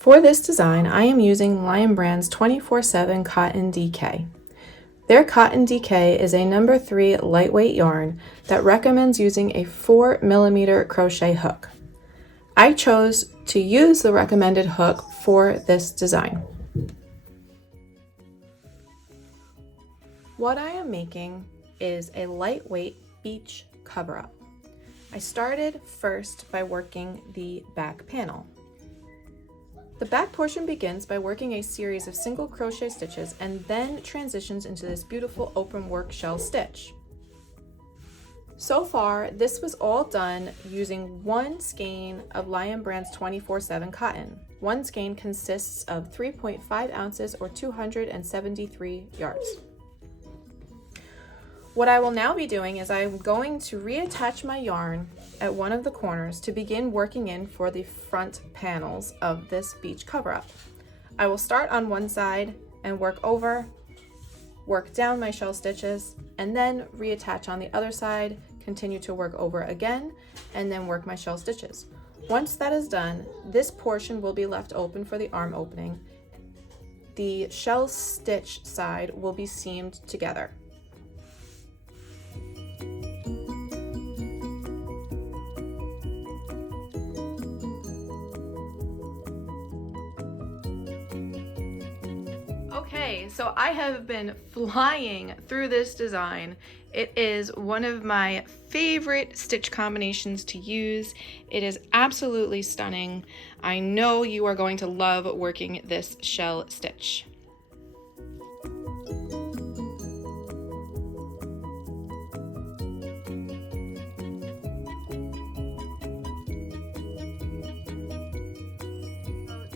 For this design, I am using Lion Brand's 24/7 Cotton DK. Their Cotton DK is a No. 3 lightweight yarn that recommends using a 4mm crochet hook. I chose to use the recommended hook for this design. What I am making is a lightweight beach cover-up. I started first by working the back panel. The back portion begins by working a series of single crochet stitches and then transitions into this beautiful open work shell stitch. So far, this was all done using one skein of Lion Brand's 24/7 cotton. One skein consists of 3.5 ounces or 273 yards. What I will now be doing is I'm going to reattach my yarn at one of the corners to begin working in for the front panels of this beach cover-up. I will start on one side and work over, work down my shell stitches, and then reattach on the other side, continue to work over again, and then work my shell stitches. Once that is done, this portion will be left open for the arm opening. The shell stitch side will be seamed together. Okay, so I have been flying through this design. It is one of my favorite stitch combinations to use. It is absolutely stunning. I know you are going to love working this shell stitch.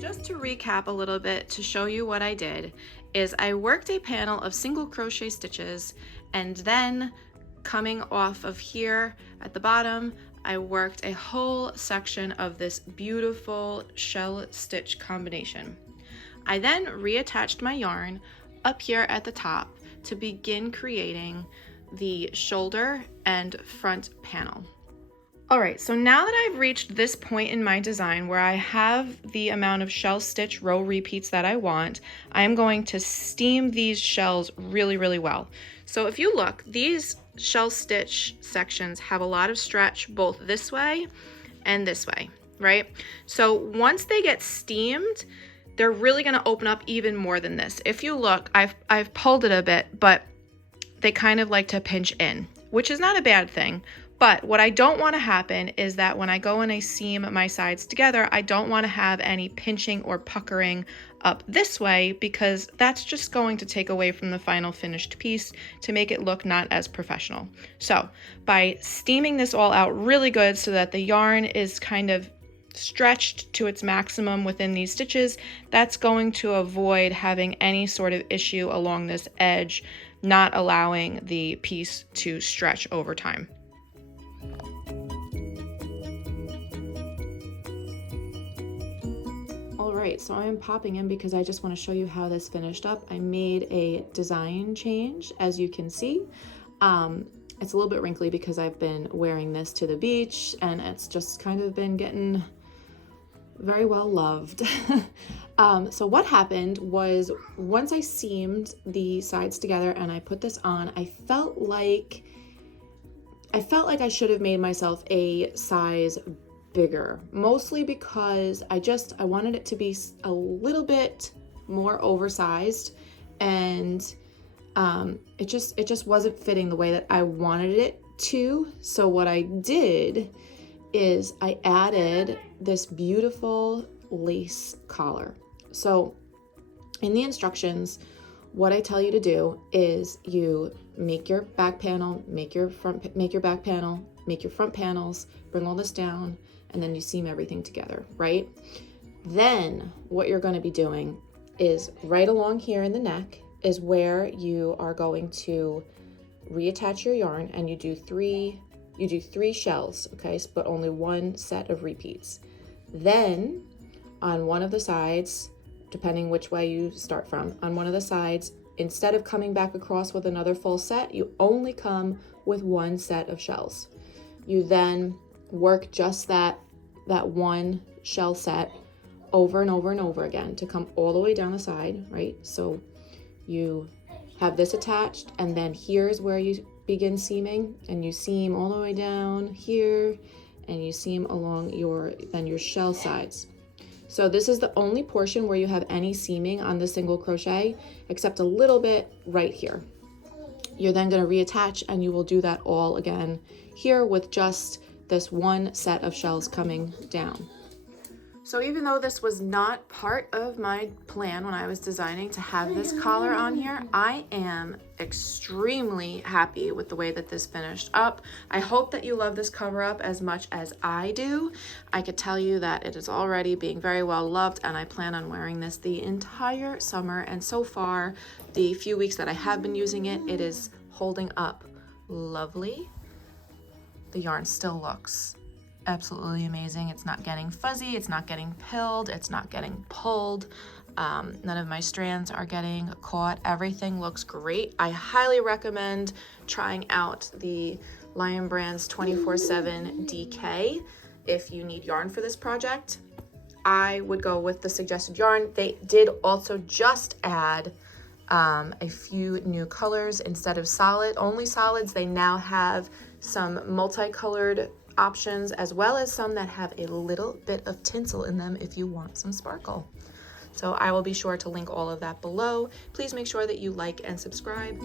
Just to recap a little bit to show you what I did is I worked a panel of single crochet stitches, and then coming off of here at the bottom, I worked a whole section of this beautiful shell stitch combination. I then reattached my yarn up here at the top to begin creating the shoulder and front panel. Alright, so now that I've reached this point in my design where I have the amount of shell stitch row repeats that I want, I'm going to steam these shells really well. So if you look, these shell stitch sections have a lot of stretch both this way and this way, right? So once they get steamed, they're really going to open up even more than this. If you look, I've pulled it a bit, but they kind of like to pinch in, which is not a bad thing. But what I don't want to happen is that when I go and I seam my sides together, I don't want to have any pinching or puckering up this way, because that's just going to take away from the final finished piece to make it look not as professional. So by steaming this all out really good so that the yarn is kind of stretched to its maximum within these stitches, that's going to avoid having any sort of issue along this edge, not allowing the piece to stretch over time. Alright, so I'm popping in because I just want to show you how this finished up. I made a design change, as you can see. It's a little bit wrinkly because I've been wearing this to the beach and it's just kind of been getting very well loved. So what happened was once I seamed the sides together and I put this on, I felt like I should have made myself a size bigger, mostly because I wanted it to be a little bit more oversized, and it just wasn't fitting the way that I wanted it to. So what I did is I added this beautiful lace collar. So in the instructions, what I tell you to do is you make your back panel, make your back panel, make your front panels, bring all this down, and then you seam everything together, right? Then what you're going to be doing is right along here in the neck is where you are going to reattach your yarn, and you do three shells, okay, but only one set of repeats. Then on one of the sides, depending which way you start from, on one of the sides, instead of coming back across with another full set, you only come with one set of shells. You then work just that one shell set over and over and over again to come all the way down the side, right? So you have this attached, and then here's where you begin seaming, and you seam all the way down here, and you seam along your shell sides. So this is the only portion where you have any seaming on the single crochet, except a little bit right here. You're then going to reattach, and you will do that all again here with just this one set of shells coming down. So even though this was not part of my plan when I was designing to have this collar on here, I am extremely happy with the way that this finished up. I hope that you love this cover up as much as I do. I could tell you that it is already being very well loved, and I plan on wearing this the entire summer. And so far, the few weeks that I have been using it, it is holding up lovely. The yarn still looks absolutely amazing. It's not getting fuzzy, it's not getting pilled, it's not getting pulled. None of my strands are getting caught. Everything looks great. I highly recommend trying out the Lion Brand's 24/7 DK if you need yarn for this project. I would go with the suggested yarn. They did also just add a few new colors. Instead of only solids, they now have some multicolored options, as well as some that have a little bit of tinsel in them if you want some sparkle. So I will be sure to link all of that below. Please make sure that you like and subscribe.